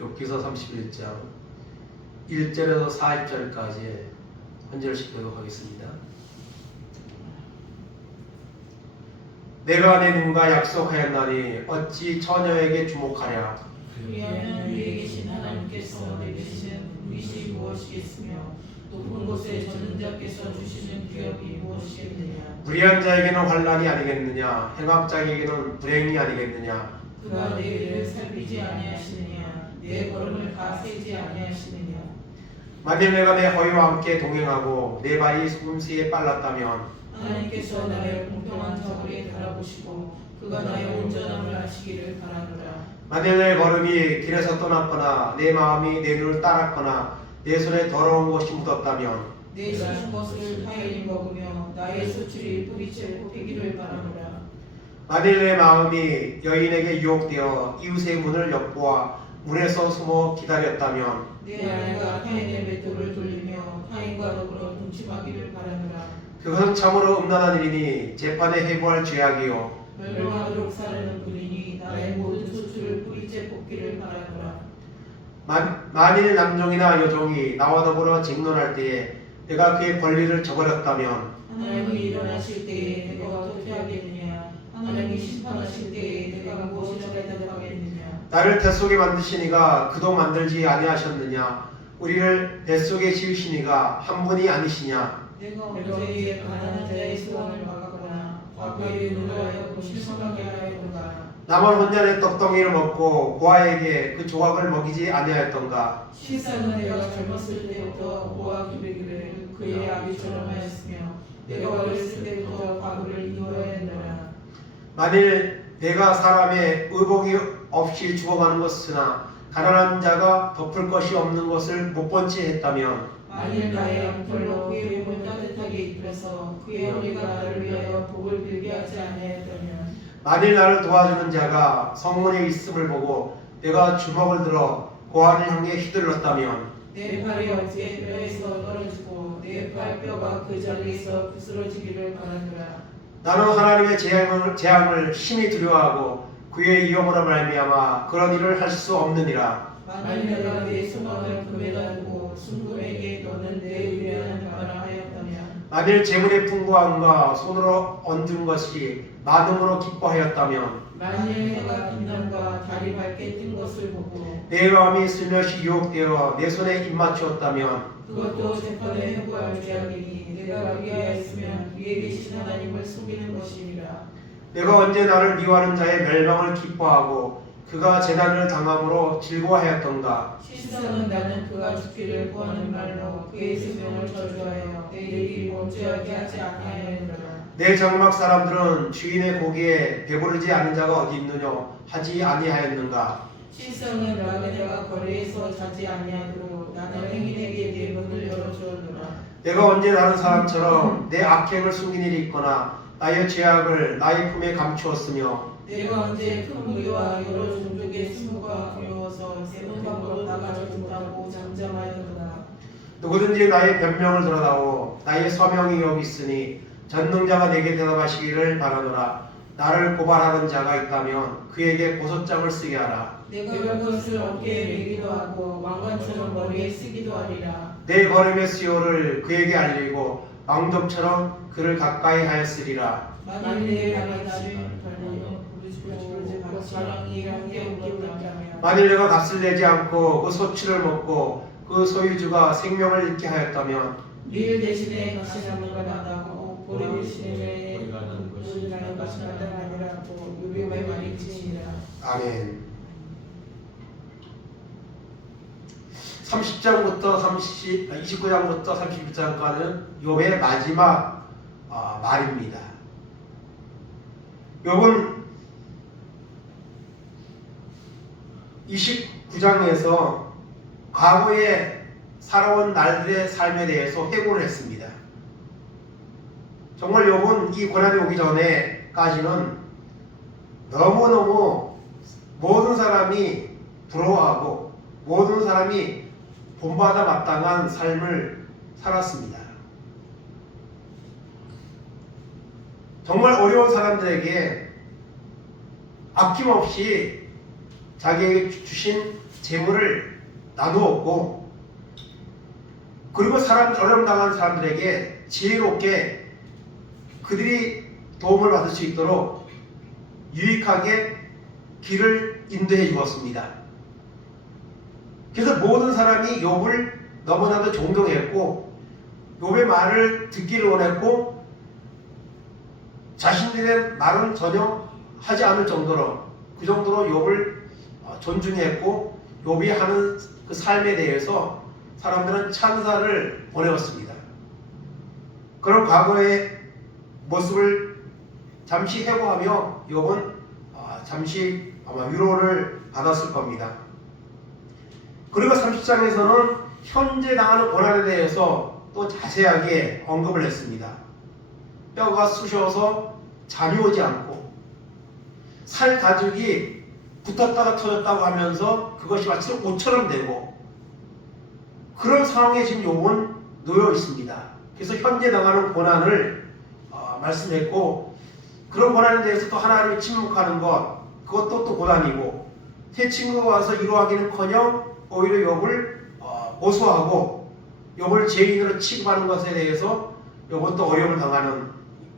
욥기서 31장 1절에서 40절까지 한 절씩 교독하겠습니다. 내가 내 눈과 약속하였나니 어찌 처녀에게 주목하랴. 그리하면 위에 계신 하나님께서 내게 주시는 윗이 무엇이겠으며 높은 곳에 젖는 자께서 주시는 기업이 무엇이겠느냐. 불의한 자에게는 환난이 아니겠느냐. 행악자에게는 불행이 아니겠느냐. 그가 내 일을 살피지 아니하시느냐. 내 걸음을 다 세지 아니하시느냐. 만일 내가 내 허위와 함께 동행하고 내 발이 소금새에 빨랐다면 하나님께서 나의 공평한 저울에 달아보시고 그가 나의 온전함을 아시기를 바라노라. 만일 내 걸음이 길에서 떠났거나 내 마음이 내 눈을 따랐거나 내 손에 더러운 것이 묻었다면 내 씻은 것을 타인이 먹으며 나의 수출이 뿌리채 뽑히기를 바라노라. 만일 내 마음이 여인에게 유혹되어 이웃의 문을 엿보아 문에서 숨어 기다렸다면 내 아내가 타인의 맷돌을 돌리며 타인과 더불어 동침하기를 바라노라. 그것은 참으로 음란한 일이니 재판에 해부할 죄악이요 멸망하도록 사르는 분이니 나의 모든 수출을 뿌리째 뽑기를 바라노라. 만일 남종이나 여종이 나와 더불어 쟁론할 때에 내가 그의 권리를 저버렸다면 하나님이 일어나실 때에 내가 어떻게 하겠느냐. 하나님이 심판하실 때에 내가 무엇이라 대답하겠느냐. 나를 뱃속에 만드시니가 그도 만들지 아니하셨느냐. 우리를 뱃속에 지으시니가 한 분이 아니시냐. 내가 언제 가난한 자의 소원을 막았거나 과거의 눈을 하여 실망하게 하였던가. 나만 혼자 내 떡덩이를 먹고 고아에게 그 조각을 먹이지 아니하였던가. 실상은 내가 젊었을 때부터 고아 기르기를 그의 아비처럼 하였으며 내가 어렸을 때부터 과거를 이루어야했노라. 만일 내가 사람의 의복이 없이 죽어가는 것이나 가난한 자가 덮을 것이 없는 것을 못 본 채 했다면 만일 나의 양털로 그의 몸을 따뜻하게 입혀서 그의 어리가 나를 위하여 복을 빌게 하지 아니하였다면 만일 나를 도와주는 자가 성문에 있음을 보고 내가 주먹을 들어 고아를 향해 휘둘렀다면 내 팔이 어찌 뼈에서 떨어지고 내 팔뼈가 그 자리에서 부스러지기를 바라노라. 나는 하나님의 재앙을 심히 두려워하고 그의 위험으로 말미암아 그런 일을 할 수 없느니라. 만일 내가 내 소망을 금에다 두고 순금에게 너는 내 유명한 바라 하였다면 만일 재물의 풍부함과 손으로 얻은 것이 많음으로 기뻐하였다면 만일 해가 빛남과 달이 밝게 뜬 것을 보고 내 마음이 슬며시 유혹되어 내 손에 입맞추었다면 그것도 재판에 해부할 죄악이니 내가 위하였으면 위에 계신 하나님을 속이는 것이니라. 내가 언제 나를 미워하는 자의 멸망을 기뻐하고 그가 재난을 당함으로 즐거워하였던가. 실상은 나는 그가 죽기를 구하는 말로 그의 생명을 저주하여 내 일이 멈추하게 하지 아니하였노라. 내 장막 사람들은 주인의 고기에 배부르지 않은 자가 어디 있느냐 하지 아니하였는가. 실상은 내가 거리에서 자지 아니하도록 나는 행인에게 내 문을 열어주었노라. 내가 언제 다른 사람처럼 내 악행을 숨긴 일이 있거나 나의 죄악을 나의 품에 감추었으며 내가 언제 큰 무리와 여러 종족의 수모가 두려워서 세번 밖으로 나가지 못하고 잠잠하였도다. 누구든지 나의 변명을 들어다오 나의 서명이 여기 있으니 전능자가 내게 대답하시기를 바라노라. 나를 고발하는 자가 있다면 그에게 고소장을 쓰게 하라. 내가 그것을 어깨에 매기도 하고 왕관처럼 머리에 쓰기도 하리라. 내 걸음의 수요를 그에게 알리고 왕족처럼 그를 가까이 하였으리라. 만일 내 발이 나를 발로 부르짖고 사랑이 함께 울었다면 만일 내가 값을 내지 않고 그 소치를 먹고 그 소유주가 생명을 잃게 하였다면 밀 대신에 값이 남는 건 안하고 보리 대신에 보리 나는 값이 남는 건 아니라고 유비의 말이 지니라. 아멘. 30장부터 29장부터 31장까지는 욥의 마지막 말입니다. 욥은 29장에서 과거에 살아온 날들의 삶에 대해서 회고를 했습니다. 정말 욥은 이 고난이 오기 전에까지는 너무너무 모든 사람이 부러워하고 모든 사람이 본받아 마땅한 삶을 살았습니다. 정말 어려운 사람들에게 아낌없이 자기에게 주신 재물을 나누었고, 그리고 어려움 당한 사람들에게 지혜롭게 그들이 도움을 받을 수 있도록 유익하게 길을 인도해 주었습니다. 그래서 모든 사람이 욥을 너무나도 존경했고 욥의 말을 듣기를 원했고 자신들의 말은 전혀 하지 않을 정도로 그 정도로 욥을 존중했고 욥이 하는 그 삶에 대해서 사람들은 찬사를 보내었습니다. 그런 과거의 모습을 잠시 회고하며 욥은 잠시 아마 위로를 받았을 겁니다. 그리고 30장에서는 현재 당하는 고난에 대해서 또 자세하게 언급을 했습니다. 뼈가 쑤셔서 잠이 오지 않고 살 가죽이 붙었다가 터졌다고 하면서 그것이 마치 옷처럼 되고 그런 상황에 지금 욥은 놓여 있습니다. 그래서 현재 당하는 고난을 말씀했고 그런 고난에 대해서 또 하나님이 침묵하는 것 그것도 또 고난이고 새 친구가 와서 위로하기는커녕 오히려 욥을 고소하고 욥을 죄인으로 취급하는 것에 대해서 욥은 또 어려움을 당하는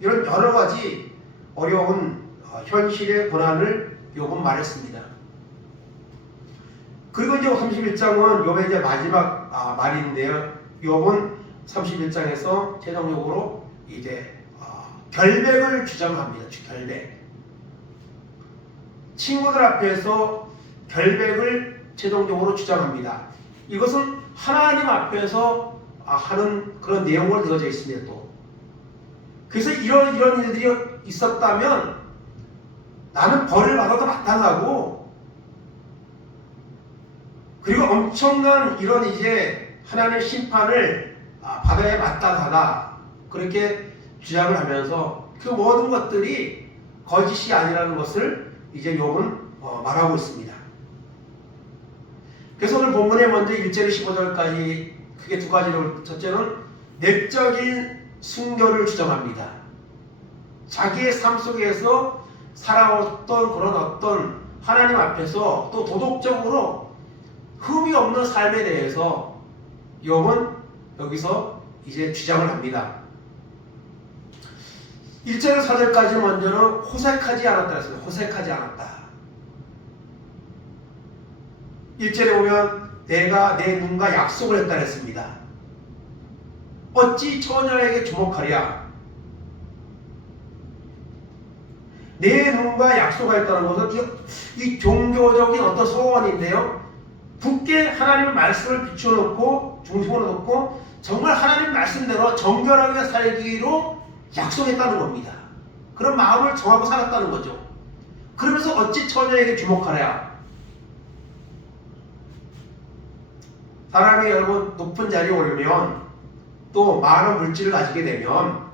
이런 여러 가지 어려운 현실의 고난을 욥은 말했습니다. 그리고 이제 31장은 욥의 이제 마지막 말인데요. 욥은 31장에서 최종적으로 이제 결백을 주장합니다. 결백. 친구들 앞에서 결백을 최종적으로 주장합니다. 이것은 하나님 앞에서 하는 그런 내용으로 되어져 있습니다. 또 그래서 이런 일들이 있었다면 나는 벌을 받아도 마땅하고 그리고 엄청난 이런 이제 하나님의 심판을 받아야 마땅하다 그렇게 주장을 하면서 그 모든 것들이 거짓이 아니라는 것을 이제 욥은 말하고 있습니다. 그래서 오늘 본문에 먼저 1절 15절까지 크게 두 가지로 첫째는 내적인 순결을 주장합니다. 자기의 삶 속에서 살아왔던 그런 어떤 하나님 앞에서 또 도덕적으로 흠이 없는 삶에 대해서 욥은 여기서 이제 주장을 합니다. 1절에서 4절까지는 먼저는 호색하지 않았다 했습니다. 호색하지 않았다. 1절에 보면 내가 내 눈과 약속을 했다 했습니다. 어찌 처녀에게 주목하랴. 내 눈과 약속하였다는 것은 이 종교적인 어떤 소원인데요. 굳게 하나님의 말씀을 비춰놓고 중심으로 놓고 정말 하나님 말씀대로 정결하게 살기로 약속했다는 겁니다. 그런 마음을 정하고 살았다는 거죠. 그러면서 어찌 처녀에게 주목하랴. 사람이 여러분 높은 자리에 오르면 또 많은 물질을 가지게 되면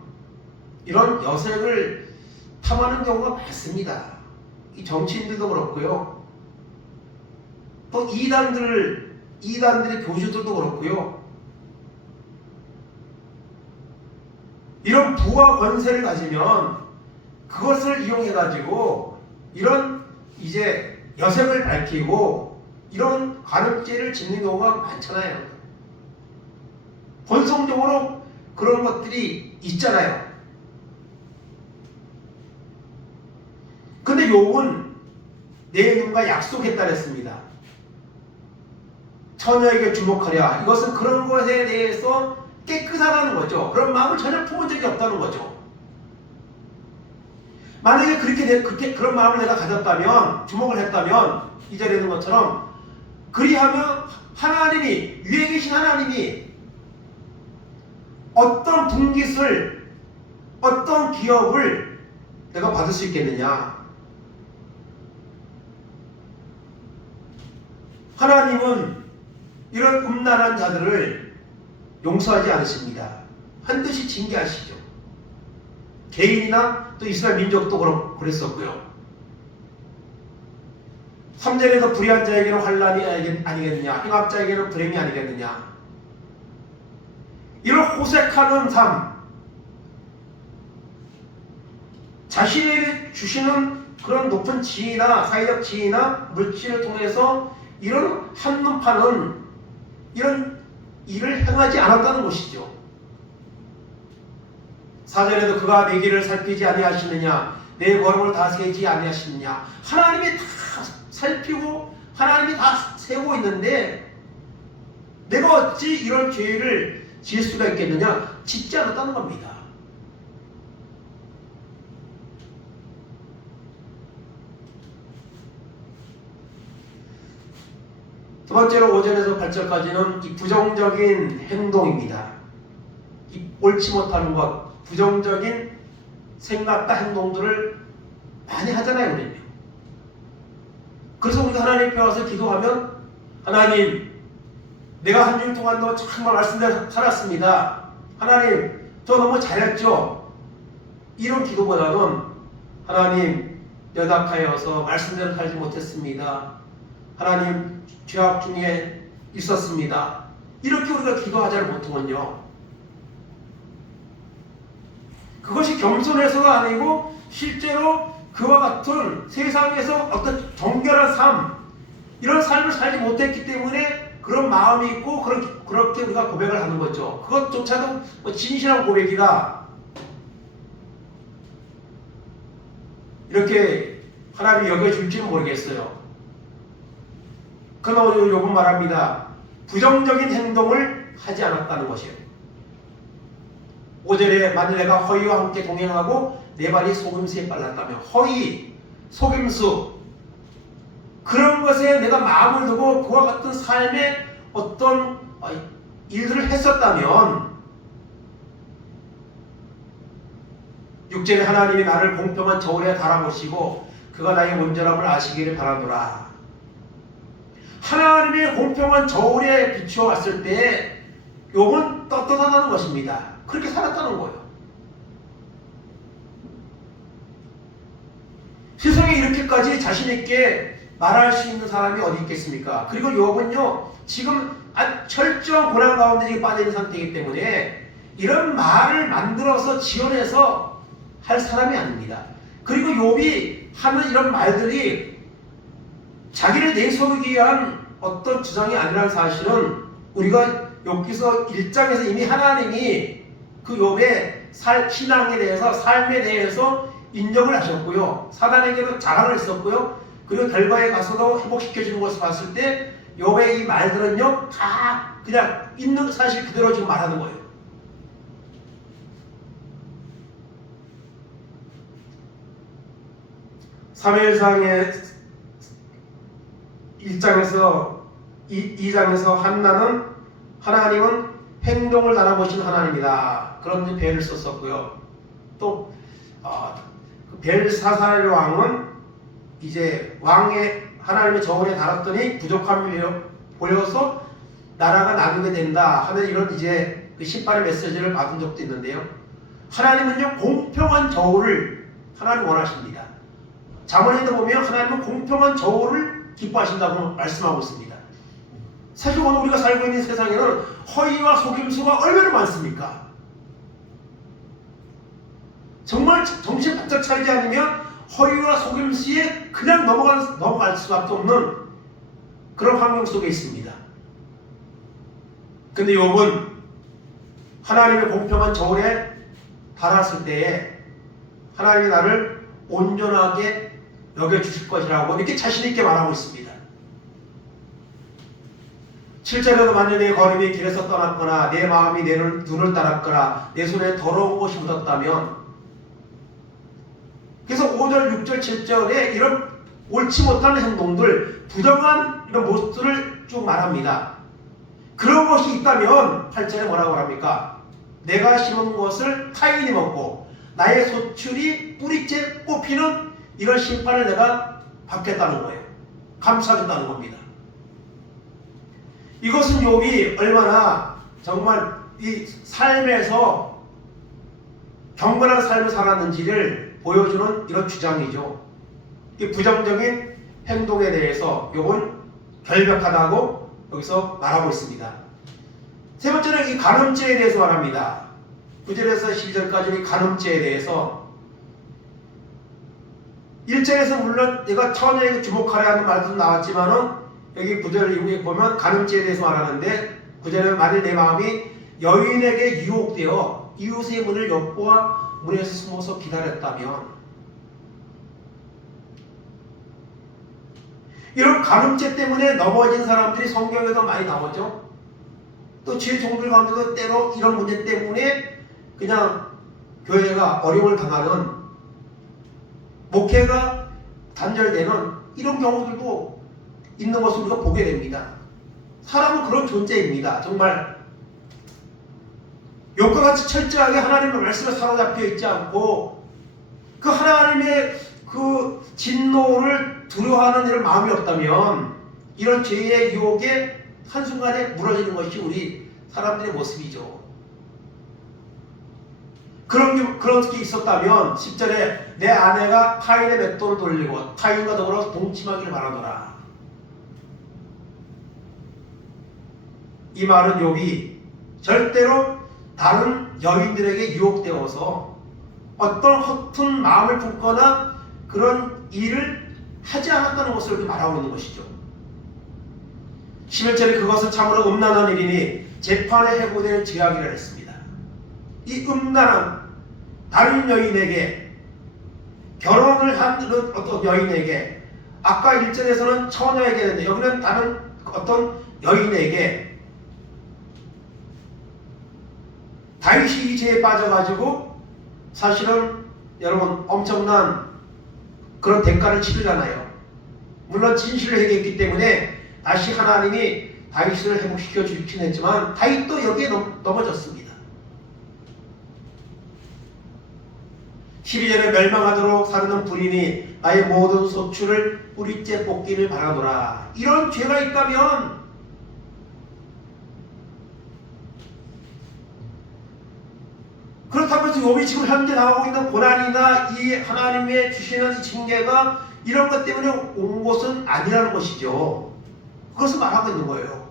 이런 여색을 탐하는 경우가 많습니다. 이 정치인들도 그렇고요. 또 이단들의 교주들도 그렇고요. 이런 부와 권세를 가지면 그것을 이용해 가지고 이런 이제 여색을 밝히고 이런 간음죄를 짓는 경우가 많잖아요. 본성적으로 그런 것들이 있잖아요. 근데 욥은 내 눈과 약속했다 했습니다. 처녀에게 주목하랴. 이것은 그런 것에 대해서 깨끗하다는 거죠. 그런 마음을 전혀 품은 적이 없다는 거죠. 만약에 그렇게 그런 마음을 내가 가졌다면, 주목을 했다면, 이 자리에 있는 것처럼, 그리하면 하나님이, 위에 계신 하나님이 어떤 분깃을, 어떤 기업을 내가 받을 수 있겠느냐. 하나님은 이런 음란한 자들을 용서하지 않으십니다. 반드시 징계하시죠. 개인이나 또 이스라엘 민족도 그랬었고요. 3절에서 불의한 자에게는 환난이 아니겠느냐, 행악자에게는 불행이 아니겠느냐. 이런 호색하는 삶, 자신에게 주시는 그런 높은 지위나 사회적 지위나 물질을 통해서 이런 한눈파는 이런 일을 행하지 않았다는 것이죠. 사전에도 그가 내 길을 살피지 아니하시느냐, 내 걸음을 다 세지 아니하시느냐. 하나님이 다 살피고 하나님이 다 세고 있는데 내가 어찌 이런 죄를 지을 수가 있겠느냐? 짓지 않았다는 겁니다. 두 번째로 5절에서 8절까지는 이 부정적인 행동입니다. 이 옳지 못하는 것, 부정적인 생각과 행동들을 많이 하잖아요, 우리는. 그래서 우리가 하나님 앞에 와서 기도하면 하나님, 내가 한 주일 동안도 정말 말씀대로 살았습니다. 하나님, 저 너무 잘했죠? 이런 기도보다는 하나님, 연약하여서 말씀대로 살지 못했습니다. 하나님, 죄악 중에 있었습니다. 이렇게 우리가 기도하자는 보통은요. 그것이 겸손해서가 아니고 실제로 그와 같은 세상에서 어떤 정결한 삶, 이런 삶을 살지 못했기 때문에 그런 마음이 있고 그렇게 우리가 고백을 하는 거죠. 그것조차도 뭐 진실한 고백이다. 이렇게 하나님이 여겨줄지는 모르겠어요. 그러나 요번 말합니다. 부정적인 행동을 하지 않았다는 것이에요. 5절에 만일 내가 허위와 함께 동행하고 내 발이 속임수에 빨랐다면, 허위, 속임수, 그런 것에 내가 마음을 두고 그와 같은 삶의 어떤 일들을 했었다면, 6절에 하나님이 나를 공평한 저울에 달아보시고 그가 나의 온전함을 아시기를 바라노라. 하나님의 공평한 저울에 비추어 왔을 때 욥은 떳떳하다는 것입니다. 그렇게 살았다는 거예요. 세상에 이렇게까지 자신있게 말할 수 있는 사람이 어디 있겠습니까? 그리고 욥은요, 지금 철저한 고난 가운데 빠져있는 상태이기 때문에 이런 말을 만들어서 지어내서 할 사람이 아닙니다. 그리고 욥이 하는 이런 말들이 자기를 내세우기 위한 어떤 주장이 아니라는 사실은 우리가 욥기서 1장에서 이미 하나님이 그 욥의 신앙에 대해서, 삶에 대해서 인정을 하셨고요. 사단에게도 자랑을 했었고요. 그리고 결과에 가서도 회복시켜주는 것을 봤을 때 욥의 이 말들은요, 다 그냥 있는 사실 그대로 지금 말하는 거예요. 사무엘상의 1장에서 2장에서 한나는 하나님은 행동을 달아보신 하나님이다. 그런 배를 썼었고요. 또 벨사살 왕은 이제 왕의 하나님의 저울에 달았더니 부족함이 보여서 나라가 나누게 된다 하는 이런 이제 그 심판의 메시지를 받은 적도 있는데요. 하나님은요, 공평한 저울을 하나님 원하십니다. 잠언에도 보면 하나님은 공평한 저울을 기뻐하신다고 말씀하고 있습니다. 사실 오늘 우리가 살고 있는 세상에는 허위와 속임수가 얼마나 많습니까? 정말 정신 바짝 차리지 않으면 허위와 속임수에 그냥 넘어갈 수밖에 없는 그런 환경 속에 있습니다. 근데 욥은 하나님의 공평한 저울에 달았을 때에 하나님이 나를 온전하게 여겨주실 것이라고 이렇게 자신있게 말하고 있습니다. 7절에도 만일 내 걸음이 길에서 떠났거나 내 마음이 내 눈을 따랐거나 내 손에 더러운 것이 묻었다면, 그래서 5절, 6절, 7절에 이런 옳지 못한 행동들, 부정한 이런 모습들을 쭉 말합니다. 그런 것이 있다면 8절에 뭐라고 합니까? 내가 심은 것을 타인이 먹고 나의 소출이 뿌리째 뽑히는 이런 심판을 내가 받겠다는 거예요. 감수하겠다는 겁니다. 이것은 욥이 얼마나 정말 이 삶에서 경건한 삶을 살았는지를 보여주는 이런 주장이죠. 이 부정적인 행동에 대해서 욥은 결백하다고 여기서 말하고 있습니다. 세 번째는 이 간음죄에 대해서 말합니다. 9절에서 12절까지는 이 간음죄에 대해서 1절에서 물론 내가 처음에 주목하려 하는 말도 나왔지만은 여기 9절 이후에 보면 간음죄에 대해서 말하는데 9절에 만일 내 마음이 여인에게 유혹되어 이웃의 문을 엿보아 문에서 숨어서 기다렸다면, 이런 간음죄 때문에 넘어진 사람들이 성경에도 많이 나오죠. 또 주의 종들 가운데도 때로 이런 문제 때문에 그냥 교회가 어려움을 당하는, 목회가 단절되는 이런 경우들도 있는 것을 우리가 보게 됩니다. 사람은 그런 존재입니다. 정말 욥과 같이 철저하게 하나님의 말씀에 사로잡혀 있지 않고 그 하나님의 그 진노를 두려워하는 이런 마음이 없다면 이런 죄의 유혹에 한순간에 무너지는 것이 우리 사람들의 모습이죠. 그런 게 있었다면 10절에 내 아내가 타인의 맷돌을 돌리고 타인과 더불어 동침하기를 바라더라. 이 말은 욥이 절대로 다른 여인들에게 유혹되어서 어떤 허튼 마음을 품거나 그런 일을 하지 않았다는 것을 이렇게 말하고 있는 것이죠. 11절에 그것은 참으로 음란한 일이니 재판에 해고될 죄악이라 했습니다. 이 음란한 다른 여인에게, 결혼을 한 어떤 여인에게, 아까 1절에서는 처녀에게 했는데 여기는 다른 어떤 여인에게 다윗이 이 죄에 빠져가지고 사실은 여러분 엄청난 그런 대가를 치르잖아요. 물론 진실을 회개했기 때문에 다시 하나님이 다윗을 회복시켜 주긴 했지만 다윗도 여기에 넘어졌습니다. 12절에 멸망하도록 사르는 불인이 나의 모든 소출을 뿌리째 뽑기를 바라노라. 이런 죄가 있다면 그렇다고 해서 욥이 지금 현재 당하고 있는 고난이나 이 하나님의 주시는 이 징계가 이런 것 때문에 온 것은 아니라는 것이죠. 그것을 말하고 있는 거예요.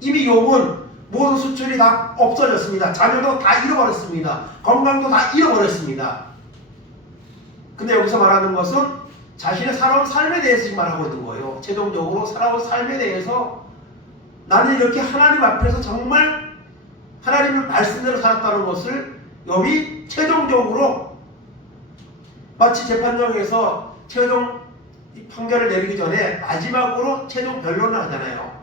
이미 욥은 모든 수출이 다 없어졌습니다. 자녀도 다 잃어버렸습니다. 건강도 다 잃어버렸습니다. 근데 여기서 말하는 것은 자신의 살아온 삶에 대해서 말하고 있는 거예요. 최종적으로 살아온 삶에 대해서 나는 이렇게 하나님 앞에서 정말 하나님의 말씀대로 살았다는 것을 욥이 최종적으로 마치 재판정에서 최종 판결을 내리기 전에 마지막으로 최종 변론을 하잖아요.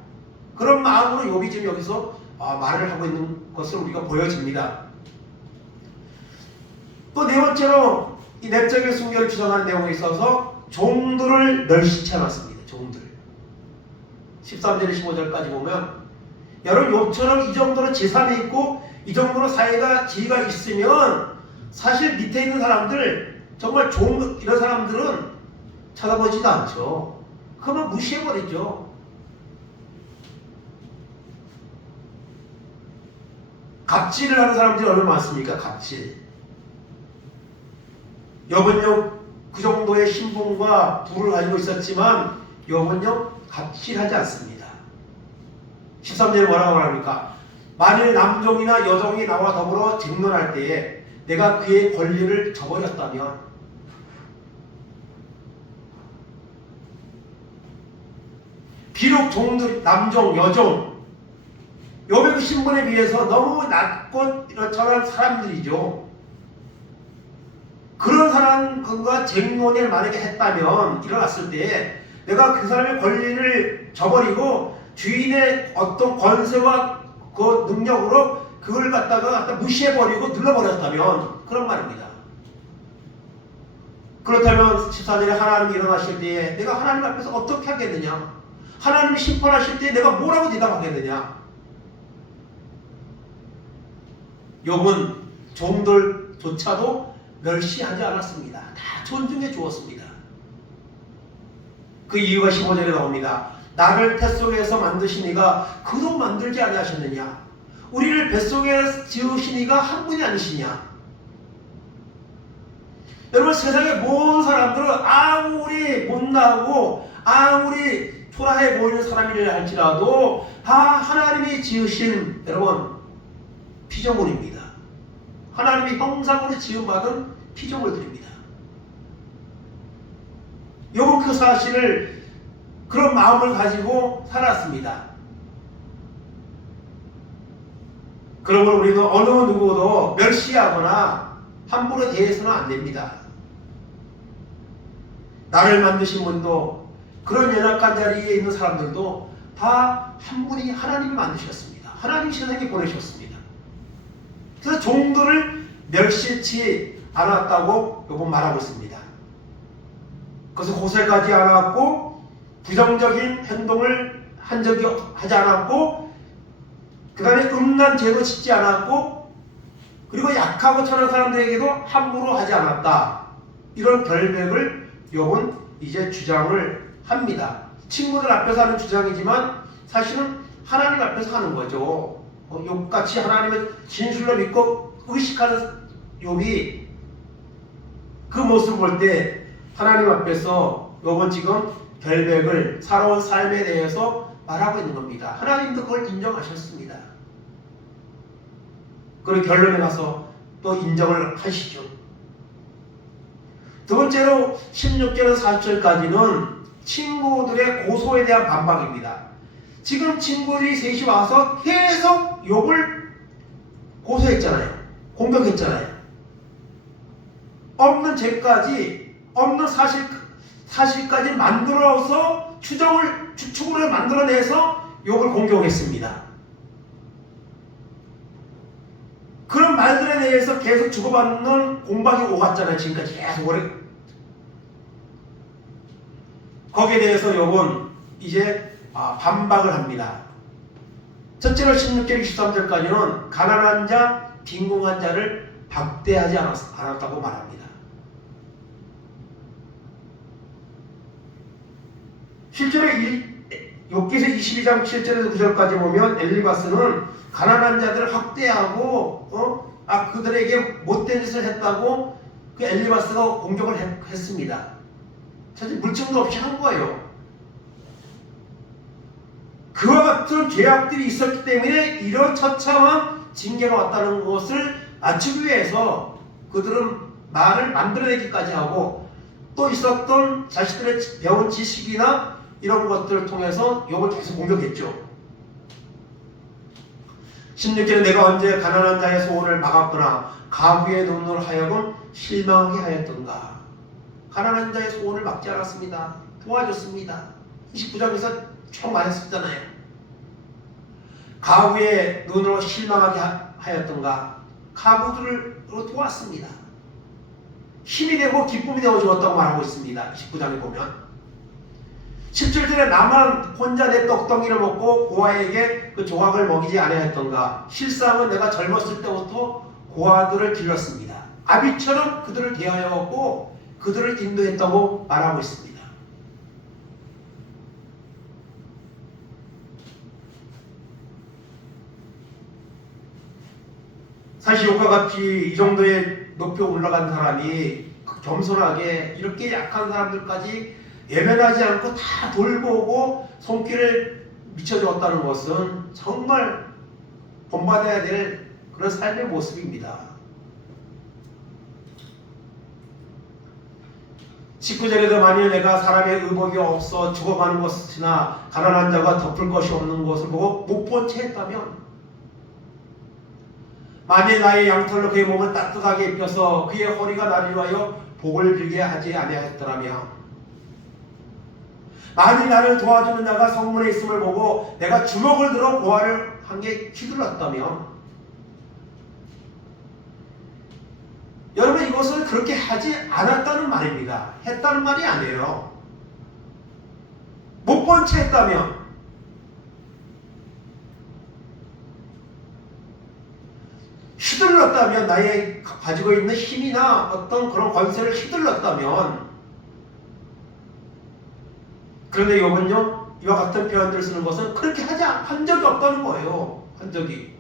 그런 마음으로 욥이 지금 여기서 말을 하고 있는 것을 우리가 보여집니다. 또 네 번째로 이 내적인 순결을 주장하는 내용에 있어서 종들을 멸시치 않았습니다. 종들. 13절에 15절까지 보면 여러분 욥처럼 이 정도로 재산이 있고 이 정도로 사회가 지위가 있으면 사실 밑에 있는 사람들, 정말 종 이런 사람들은 쳐다보지도 않죠. 그러면 무시해버리죠. 갑질을 하는 사람들이 얼마나 많습니까? 갑질. 욥은요 그 정도의 신분과 부를 가지고 있었지만 욥은요 갑질하지 않습니다. 13절에 뭐라고 말합니까? 만일 남종이나 여종이 나와 더불어 쟁론할 때에 내가 그의 권리를 저버렸다면, 비록 종들, 남종, 여종, 욥의 그 신분에 비해서 너무 낮고 이런저런 사람들이죠. 그런 사람과 쟁론을 만약에 했다면, 일어났을 때 내가 그 사람의 권리를 저버리고 주인의 어떤 권세와 그 능력으로 그걸 갖다 무시해버리고 눌러버렸다면, 그런 말입니다. 그렇다면 14절에 하나님이 일어나실 때에 내가 하나님 앞에서 어떻게 하겠느냐? 하나님이 심판하실 때에 내가 뭐라고 대답하겠느냐? 욥은 종들조차도 멸시하지 않았습니다. 다 존중해 주었습니다. 그 이유가 15절에 나옵니다. 나를 뱃속에서 만드신 이가 그도 만들지 아니하셨느냐? 우리를 뱃속에 지으신 이가 한 분이 아니시냐? 여러분, 세상의 모든 사람들은 아무리 못나고 아무리 초라해 보이는 사람이라 할지라도 다 하나님이 지으신 여러분 피조물입니다. 하나님이 형상으로 지음받은 피조물들입니다. 욥은 그 사실을 그런 마음을 가지고 살았습니다. 그러므로 우리는 어느 누구도 멸시하거나 함부로 대해서는 안 됩니다. 나를 만드신 분도 그런 연약한 자리에 있는 사람들도 다 한 분이 하나님이 만드셨습니다. 하나님이 세상에 보내셨습니다. 그래서 종들을 멸시치 않았다고 요번 말하고 있습니다. 그래서 고세까지 않았고 부정적인 행동을 하지 않았고 그 다음에 음란 죄도 짓지 않았고 그리고 약하고 천한 사람들에게도 함부로 하지 않았다. 이런 결백을 욥은 이제 주장을 합니다. 친구들 앞에서 하는 주장이지만 사실은 하나님 앞에서 하는 거죠. 욥같이 하나님을 진실로 믿고 의식하는 욥이 그 모습을 볼 때 하나님 앞에서 욥은 지금 결백을 살아온 삶에 대해서 말하고 있는 겁니다. 하나님도 그걸 인정하셨습니다. 그리고 결론에 가서 또 인정을 하시죠. 두 번째로 16절에서 40절까지는 친구들의 고소에 대한 반박입니다. 지금 친구들이 셋이 와서 계속 욥을 고소했잖아요. 공격했잖아요. 없는 죄까지, 없는 사실까지 만들어서 추측을 만들어내서 욥을 공격했습니다. 그런 말들에 대해서 계속 주고받는 공방이 오갔잖아요. 지금까지 계속 오래. 거기에 대해서 욥은 이제 반박을 합니다. 첫째로 16절 23절까지는 가난한 자, 빈궁한 자를 박대하지 않았다고 말합니다. 실제로 욥기서 22장 7절에서 9절까지 보면 엘리바스는 가난한 자들을 학대하고 그들에게 못된 짓을 했다고 그 엘리바스가 공격을 했습니다. 사실 물증도 없이 한 거예요. 그와 같은 죄악들이 있었기 때문에 이런 처참한 징계가 왔다는 것을 맞추기 위해서 그들은 말을 만들어내기까지 하고 또 있었던 자신들의 배운 지식이나 이런 것들을 통해서 욥을 계속 공격했죠. 16절에 내가 언제 가난한 자의 소원을 막았거나 가부의 눈으로 하여금 실망하게 하였던가. 가난한 자의 소원을 막지 않았습니다. 도와줬습니다. 29장에서 쭉 말했었잖아요. 가부의 눈으로 실망하게 하였던가. 가부들을 도왔습니다. 힘이 되고 기쁨이 되어 주었다고 말하고 있습니다. 29장에 보면 17절에 나만 혼자 내 떡덩이를 먹고 고아에게 그 조각을 먹이지 아니하였던가. 실상은 내가 젊었을 때부터 고아들을 길렀습니다. 아비처럼 그들을 대하였고 그들을 인도했다고 말하고 있습니다. 사실 욥과 같이 이 정도의 높이 올라간 사람이 겸손하게 이렇게 약한 사람들까지 예면하지 않고 다 돌보고 손길을 미쳐주었다는 것은 정말 본받아야 될 그런 삶의 모습입니다. 19절에도 만일 내가 사람의 의복이 없어 죽어가는 것이나 가난한 자가 덮을 것이 없는 것을 보고 못 본 채 했다면, 만일 나의 양털로 그의 몸을 따뜻하게 입혀서 그의 허리가 나를 위하여 복을 빌게 하지 아니하였더라며, 만일 나를 도와주는 자가 성문에 있음을 보고 내가 주먹을 들어 고아를 한 개 휘둘렀다면, 여러분 이것은 그렇게 하지 않았다는 말입니다. 했다는 말이 아니에요. 못 본 채 했다면, 휘둘렀다면, 나의 가지고 있는 힘이나 어떤 그런 권세를 휘둘렀다면, 그런데 욥은요 이와 같은 표현들을 쓰는 것은 그렇게 한 적이 없다는 거예요. 한 적이.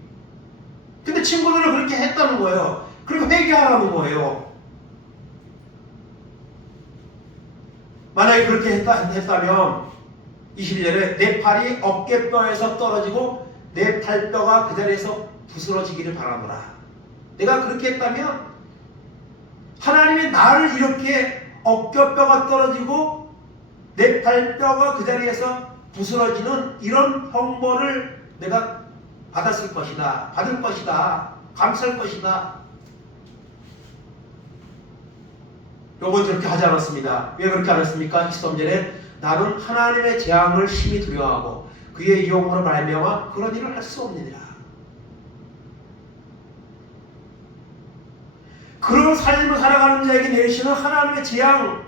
근데 친구들은 그렇게 했다는 거예요. 그리고 회개하라는 거예요. 만약에 그렇게 했다면 22절에 내 팔이 어깨뼈에서 떨어지고 내 팔뼈가 그 자리에서 부스러지기를 바라노라. 내가 그렇게 했다면 하나님이 나를 이렇게 어깨뼈가 떨어지고 내 발뼈가 그 자리에서 부스러지는 이런 형벌을 내가 받았을 것이다. 받을 것이다. 감쌀 것이다. 요번 저렇게 하지 않았습니다. 왜 그렇게 안 했습니까? 13절에 나는 하나님의 재앙을 심히 두려워하고 그의 이용으로 말미암아 그런 일을 할 수 없느니라. 그런 삶을 살아가는 자에게 내리시는 하나님의 재앙,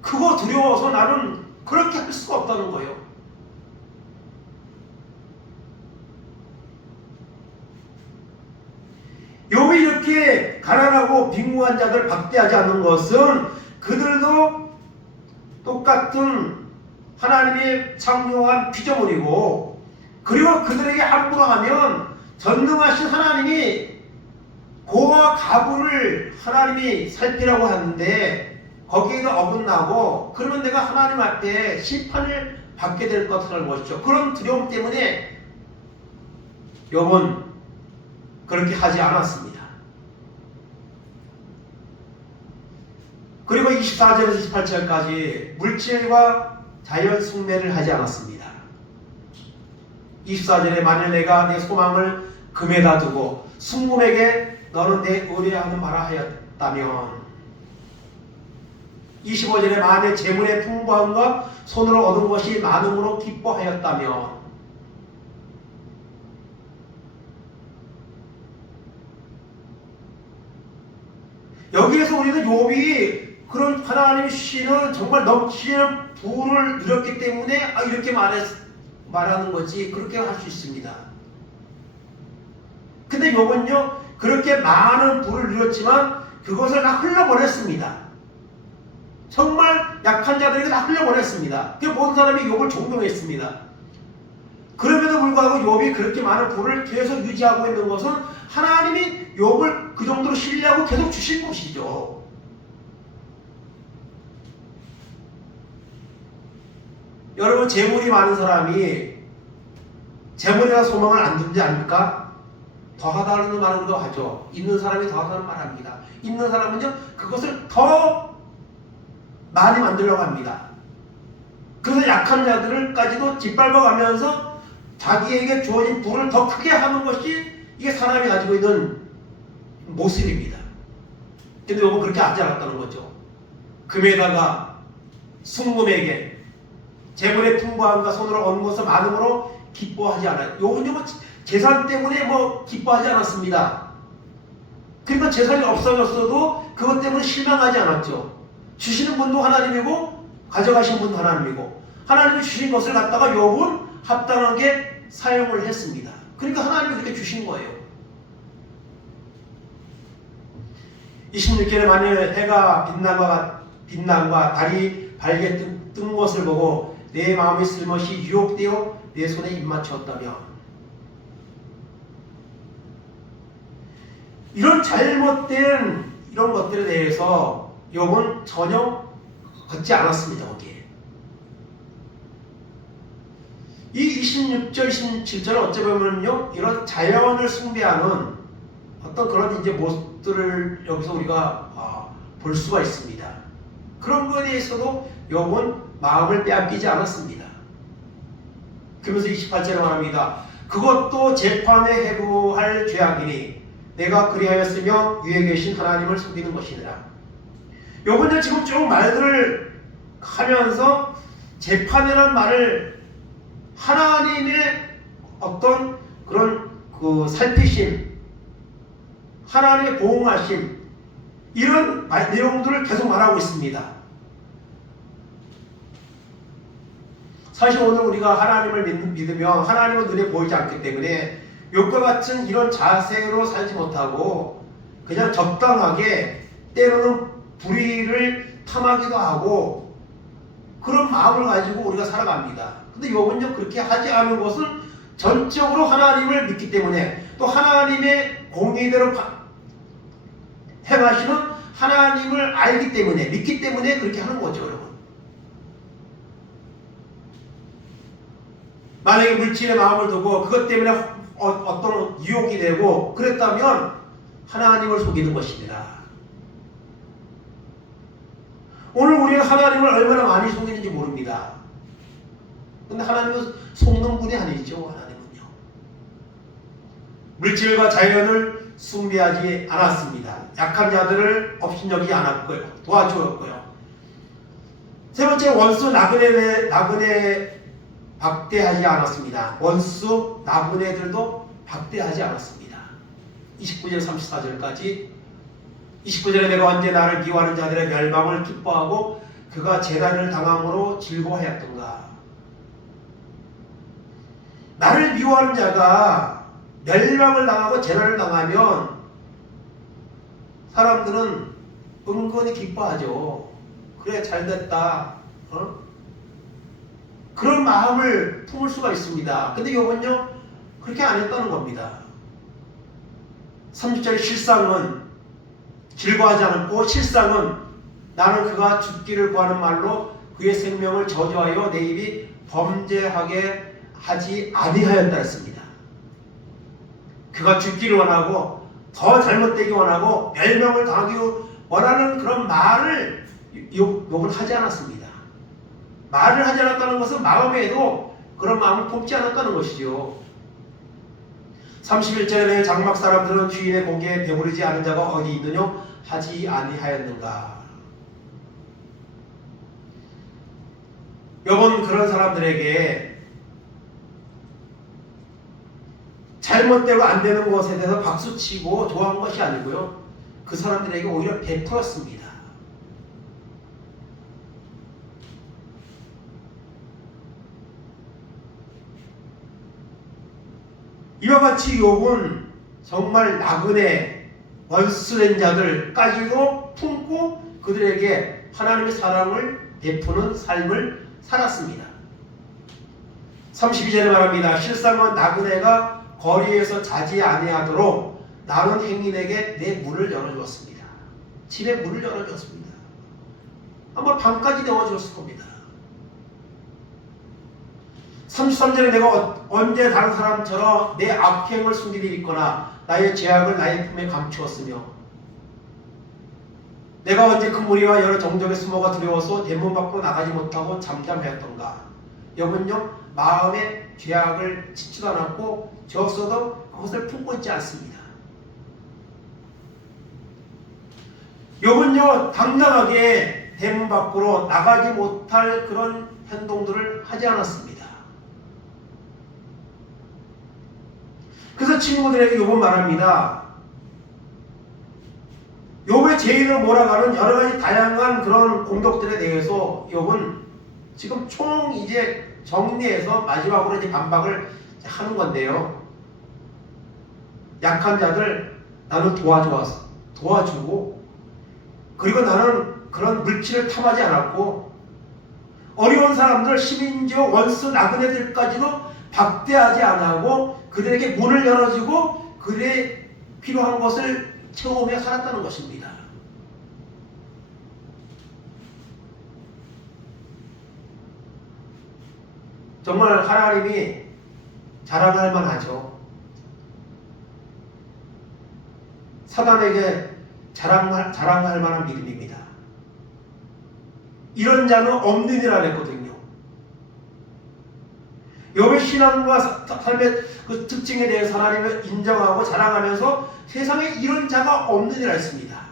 그거 두려워서 나는 그렇게 할 수가 없다는 거예요. 욥이 이렇게 가난하고 빈궁한 자들 박대하지 않는 것은 그들도 똑같은 하나님의 창조한 피조물이고, 그리고 그들에게 함부로 하면 전능하신 하나님이 고와 가부를 하나님이 살피라고 하는데 거기에도 어긋나고 그러면 내가 하나님 앞에 심판을 받게 될 것이라는 것이죠. 그런 두려움 때문에 욥은 그렇게 하지 않았습니다. 그리고 24절에서 28절까지 물질과 자연 숭배를 하지 않았습니다. 24절에 만일 내가 내 소망을 금에다 두고 순금에게 너는 내 의뢰하는 바라 하였다면, 25절에 만일 재물의 풍부함과 손으로 얻은 것이 많음으로 기뻐하였다면, 여기에서 우리는 욥이 그런 하나님이 주시는 정말 넘치는 부를 누렸기 때문에 이렇게 말하는 거지, 그렇게 할 수 있습니다. 근데 욥은요 그렇게 많은 부를 누렸지만 그것을 다 흘려보냈습니다. 정말 약한 자들에게 다 흘려보냈습니다. 그 모든 사람이 욥을 존경했습니다. 그럼에도 불구하고 욥이 그렇게 많은 부를 계속 유지하고 있는 것은 하나님이 욥을 그 정도로 신뢰하고 계속 주신 것이죠. 여러분, 재물이 많은 사람이 재물이나 소망을 안 두지 않을까? 더하다는 말으로도 하죠. 있는 사람이 더하다는 말 합니다. 있는 사람은요 그것을 더 많이 만들려고 합니다. 그래서 약한 자들까지도 짓밟아가면서 자기에게 주어진 부를 더 크게 하는 것이 이게 사람이 가지고 있는 모습입니다. 근데 욥은 그렇게 하지 않았다는 거죠. 금에다가 순금에게 재물의 풍부함과 손으로 얻는 것을 많음으로 기뻐하지 않아요. 욥은 재산 때문에 기뻐하지 않았습니다. 그러니까 재산이 없어졌어도 그것 때문에 실망하지 않았죠. 주시는 분도 하나님이고 가져가신 분도 하나님이고, 하나님이 주신 것을 갖다가 욥은 합당하게 사용을 했습니다. 그러니까 하나님이 그렇게 주신 거예요. 26절에 만일 해가 빛남과 달이 밝게 뜬 것을 보고 내 마음이 슬며시 유혹되어 내 손에 입맞추었다며, 이런 잘못된 이런 것들에 대해서 욥은 전혀 걷지 않았습니다. 거기에 이 26절, 27절은 어찌 보면요 이런 자연을 숭배하는 어떤 그런 이제 모습들을 여기서 우리가 볼 수가 있습니다. 그런 거에 대해서도 욥은 마음을 빼앗기지 않았습니다. 그러면서 28절에 말합니다. 그것도 재판에 해부할 죄악이니 내가 그리하였으며 위에 계신 하나님을 속이는 것이니라. 욥은 지금 쭉 말들을 하면서 재판이라는 말을 하나님의 어떤 그런 그 살피심, 하나님의 보응하심, 이런 내용들을 계속 말하고 있습니다. 사실 오늘 우리가 하나님을 믿으면 하나님은 눈에 보이지 않기 때문에 욥과 같은 이런 자세로 살지 못하고 그냥 적당하게 때로는 불의를 탐하기도 하고 그런 마음을 가지고 우리가 살아갑니다. 근데 욥은요 그렇게 하지 않은 것은 전적으로 하나님을 믿기 때문에, 또 하나님의 공의대로 행하시는 하나님을 알기 때문에, 믿기 때문에 그렇게 하는 거죠. 여러분, 만약에 물질에 마음을 두고 그것 때문에 어떤 유혹이 되고 그랬다면 하나님을 속이는 것입니다. 오늘 우리는 하나님을 얼마나 많이 속이는지 모릅니다. 근데 하나님은 속는 분이 아니죠. 하나님은요. 물질과 자연을 숭배하지 않았습니다. 약한 자들을 업신여기지 않았고요. 도와주었고요. 세 번째, 원수 나그네 박대하지 않았습니다. 원수 나그네들도 박대하지 않았습니다. 29절 34절까지 29절에 내가 언제 나를 미워하는 자들의 멸망을 기뻐하고 그가 재단을 당함으로 즐거워하였던가. 나를 미워하는 자가 멸망을 당하고 재난을 당하면 사람들은 은근히 기뻐하죠. 그래, 잘됐다. 그런 마음을 품을 수가 있습니다. 근데 욥은요 그렇게 안 했다는 겁니다. 30절의 실상은 즐거워하지 않았고, 실상은 나는 그가 죽기를 구하는 말로 그의 생명을 저주하여 내 입이 범죄하게 하지 아니하였다 했습니다. 그가 죽기를 원하고 더 잘못되기 원하고 멸망을 당하기 원하는 그런 말을 욥은 하지 않았습니다. 말을 하지 않았다는 것은 마음에도 그런 마음을 품지 않았다는 것이죠. 31절에 장막 사람들은 주인의 고기에 배부르지 않은 자가 어디 있느냐 하지 아니하였는가. 욥은 그런 사람들에게 잘못되고 안 되는 것에 대해서 박수치고 좋아한 것이 아니고요, 그 사람들에게 오히려 베풀었습니다. 이와 같이 욥은 정말 나그네 원수된 자들까지도 품고 그들에게 하나님의 사랑을 베푸는 삶을 살았습니다. 32절에 말합니다. 실상은 나그네가 거리에서 자지 아니하도록 나는 행인에게 내 문을 열어주었습니다. 집에 문을 열어주었습니다. 아마 방까지 내어주었을 겁니다. 33절에 내가 언제 다른 사람처럼 내 악행을 숨기리거나 나의 죄악을 나의 품에 감추었으며 내가 언제 그 무리와 여러 정적에 숨어가 두려워서 대문 밖으로 나가지 못하고 잠잠하였던가. 욥은요 마음에 죄악을 짓지도 않았고 지었어도 그것을 품고 있지 않습니다. 욥은요 당당하게 대문 밖으로 나가지 못할 그런 행동들을 하지 않았습니다. 그래서 친구들에게 욥은 말합니다. 욥의 죄인을 몰아가는 여러 가지 다양한 그런 공격들에 대해서 욥은 지금 총 이제 정리해서 마지막으로 이제 반박을 하는 건데요. 약한 자들 나는 도와주고, 그리고 나는 그런 물질을 탐하지 않았고, 어려운 사람들, 시민지요 원수 나그네들까지도 박대하지 않고 그들에게 문을 열어주고 그들의 필요한 것을 채우며 살았다는 것입니다. 정말 하나님이 자랑할 만하죠. 사단에게 자랑할 만한 믿음입니다. 이런 자는 없는 이라 했거든요. 욥의 신앙과 삶의 그 특징에 대해서 하나님을 인정하고 자랑하면서 세상에 이런 자가 없는 이라 했습니다.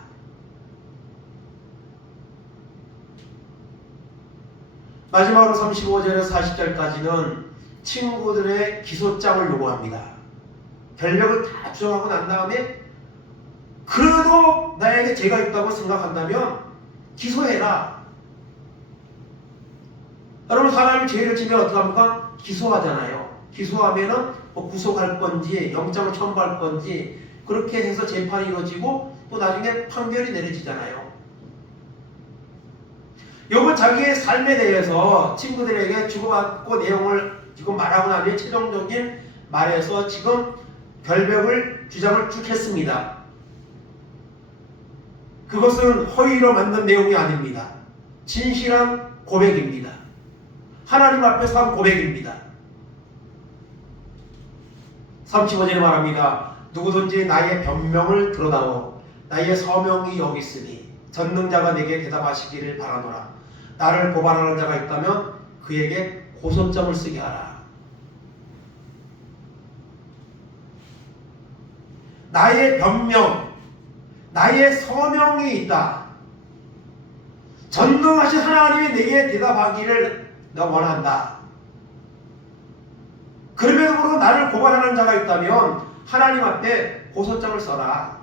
마지막으로 35절에서 40절까지는 친구들의 기소장을 요구합니다. 결력을 다 주장하고 난 다음에 그래도 나에게 죄가 있다고 생각한다면 기소해라. 여러분 사람이 죄를 지면 어떻게 합니까? 기소하잖아요. 기소하면은 뭐 구속할 건지 영장을 청구할 건지 그렇게 해서 재판이 이루어지고 또 나중에 판결이 내려지잖아요. 욥은 자기의 삶에 대해서 친구들에게 주고받고 내용을 지금 말하고 나면 최종적인 말에서 지금 결백을 주장을 쭉 했습니다. 그것은 허위로 만든 내용이 아닙니다. 진실한 고백입니다. 하나님 앞에서 한 고백입니다. 35절에 말합니다. 누구든지 나의 변명을 들어다오 나의 서명이 여기 있으니 전능자가 내게 대답하시기를 바라노라. 나를 고발하는 자가 있다면 그에게 고소장을 쓰게 하라. 나의 변명, 나의 서명이 있다. 전능하신 하나님이 내게 대답하기를 내가 원한다. 그럼에도 나를 고발하는 자가 있다면 하나님 앞에 고소장을 써라.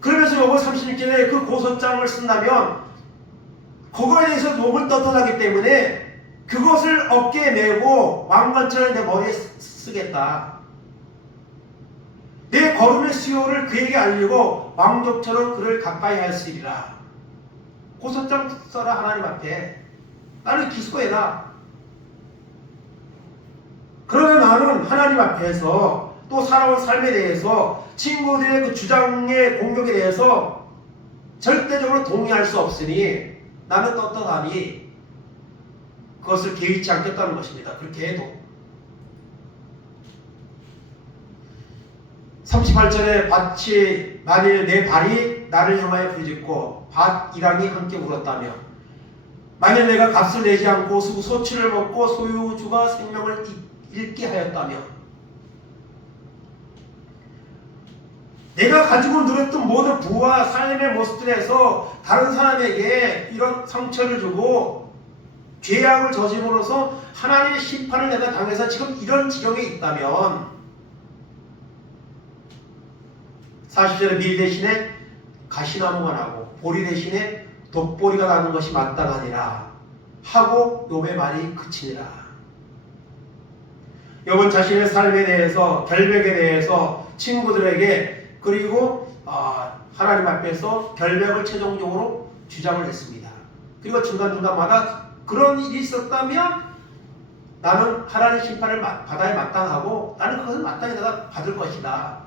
그러면서 욥은 36절에 그 고소장을 쓴다면 그거에 대해서 욥은 떳떳하기 때문에 그것을 어깨에 메고 왕관처럼 내 머리에 쓰겠다. 내 걸음의 수요를 그에게 알리고 왕족처럼 그를 가까이 하였으리라. 고소장 써라. 하나님 앞에 나를 기소해라. 그러나 나는 하나님 앞에서 또 살아온 삶에 대해서 친구들의 그 주장의 공격에 대해서 절대적으로 동의할 수 없으니 나는 떳떳하니 그것을 개의치 않겠다는 것입니다. 그렇게 해도 38절에 밭이 만일 내 발이 나를 향하여 부르짖고 밭이랑이 함께 울었다며 만일 내가 값을 내지 않고 소치를 먹고 소유주가 생명을 잃게 하였다며 내가 가지고 누렸던 모든 부와 삶의 모습들에서 다른 사람에게 이런 상처를 주고 죄악을 저짐으로써 하나님의 심판을 내가 당해서 지금 이런 지경에 있다면 40절에 밀 대신에 가시나무가 나고 보리 대신에 독보리가 나는 것이 마땅하니라 하고 욥의 말이 그치니라. 욥은 자신의 삶에 대해서 결백에 대해서 친구들에게 그리고 하나님 앞에서 결백을 최종적으로 주장을 했습니다. 그리고 중간중간마다 그런 일이 있었다면 나는 하나님의 심판을 받아야 마땅하고 나는 그것을 마땅히 내가 받을 것이다.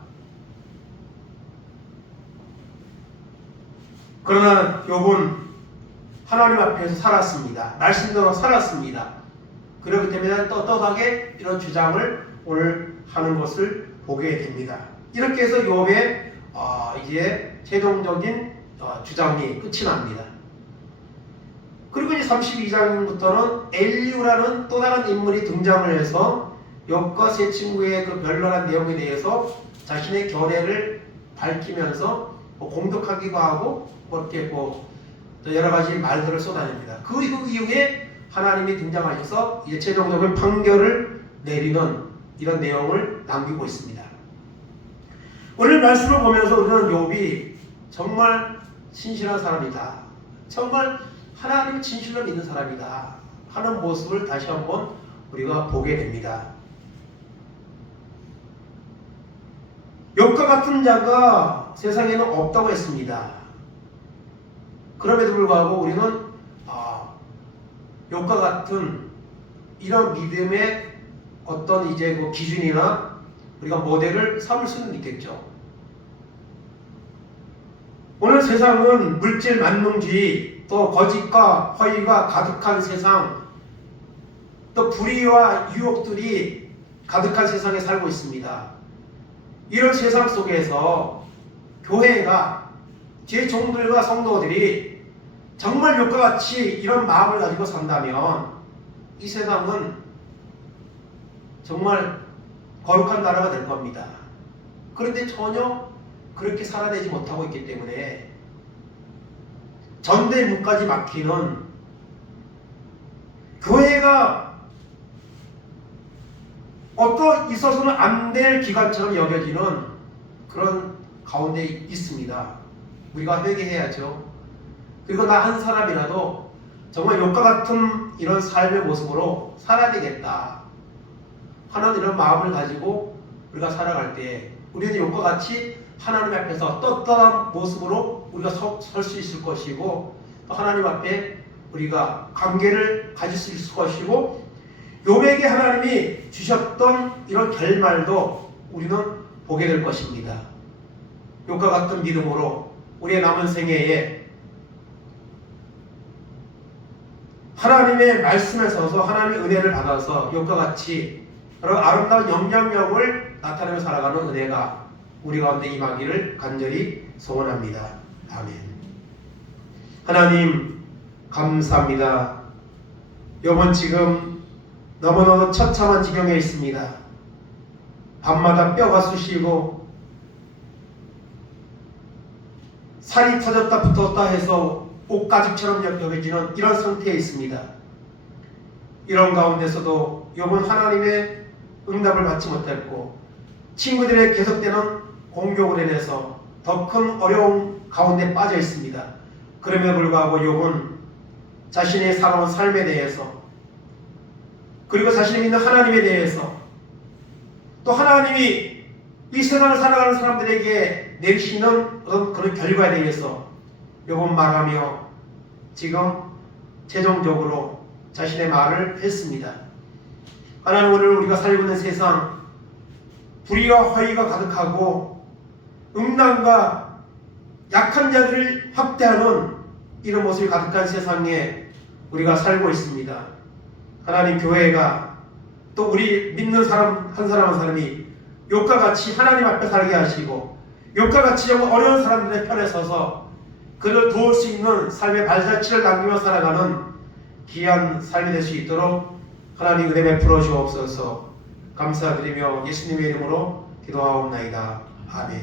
그러나 욥은 하나님 앞에서 살았습니다. 말씀대로 살았습니다. 그렇기 때문에 떳떳하게 이런 주장을 오늘 하는 것을 보게 됩니다. 이렇게 해서 욥의 이제 최종적인 주장이 끝이 납니다. 그리고 이제 32장부터는 엘리후라는 또 다른 인물이 등장을 해서 욥과 세 친구의 그 별난한 내용에 대해서 자신의 견해를 밝히면서 공격하기도 하고 이렇게 여러 가지 말들을 쏟아냅니다. 그 이후에 하나님이 등장하셔서 이제 최종적인 판결을 내리는 이런 내용을 남기고 있습니다. 오늘 말씀을 보면서 우리는 욥이 정말 신실한 사람이다. 정말 하나님을 진실로 믿는 사람이다 하는 모습을 다시 한번 우리가 보게 됩니다. 욥과 같은 자가 세상에는 없다고 했습니다. 그럼에도 불구하고 우리는 욥과 같은 이런 믿음의 어떤 이제 그 기준이나 우리가 모델을 삼을 수는 있겠죠. 오늘 세상은 물질 만능주의, 또 거짓과 허위가 가득한 세상, 또 불의와 유혹들이 가득한 세상에 살고 있습니다. 이런 세상 속에서 교회가 제 종들과 성도들이 정말 욥과 같이 이런 마음을 가지고 산다면 이 세상은 정말 거룩한 나라가 될 겁니다. 그런데 전혀 그렇게 살아내지 못하고 있기 때문에 전대문까지 막히는 교회가 어떤 있어서는 안 될 기관처럼 여겨지는 그런 가운데 있습니다. 우리가 회개해야죠. 그리고 나 한 사람이라도 정말 욥과 같은 이런 삶의 모습으로 살아야 되겠다 하는 이런 마음을 가지고 우리가 살아갈 때 우리는 욥과 같이 하나님 앞에서 떳떳한 모습으로 우리가 설 수 있을 것이고 또 하나님 앞에 우리가 관계를 가질 수 있을 것이고 욥에게 하나님이 주셨던 이런 결말도 우리는 보게 될 것입니다. 욥과 같은 믿음으로 우리의 남은 생애에 하나님의 말씀에 서서 하나님의 은혜를 받아서 욥과 같이 여러분 아름다운 영향력을 나타내며 살아가는 은혜가 우리 가운데 임하기를 간절히 소원합니다. 아멘. 하나님 감사합니다. 욥은 지금 너무나도 처참한 지경에 있습니다. 밤마다 뼈가 쑤시고 살이 터졌다 붙었다 해서 옷가죽처럼 여겨지는 이런 상태에 있습니다. 이런 가운데서도 욥은 하나님의 응답을 받지 못했고 친구들의 계속되는 공격을 인해서 더 큰 어려움 가운데 빠져 있습니다. 그럼에도 불구하고 욥은 자신의 살아온 삶에 대해서 그리고 자신이 믿는 하나님에 대해서 또 하나님이 이 세상을 살아가는 사람들에게 내리시는 그런 결과에 대해서 욥은 말하며 지금 최종적으로 자신의 말을 했습니다. 하나님, 오늘 우리가 살고 있는 세상 불의와 허위가 가득하고 음란과 약한 자들을 학대하는 이런 모습이 가득한 세상에 우리가 살고 있습니다. 하나님, 교회가 또 우리 믿는 사람 한 사람 한 사람이 욥과 같이 하나님 앞에 살게 하시고 욥과 같이 정말 어려운 사람들의 편에 서서 그를 도울 수 있는 삶의 발자취를 남기며 살아가는 귀한 삶이 될 수 있도록 하나님 은혜 베풀어 주옵소서. 감사드리며 예수님의 이름으로 기도하옵나이다. 아멘.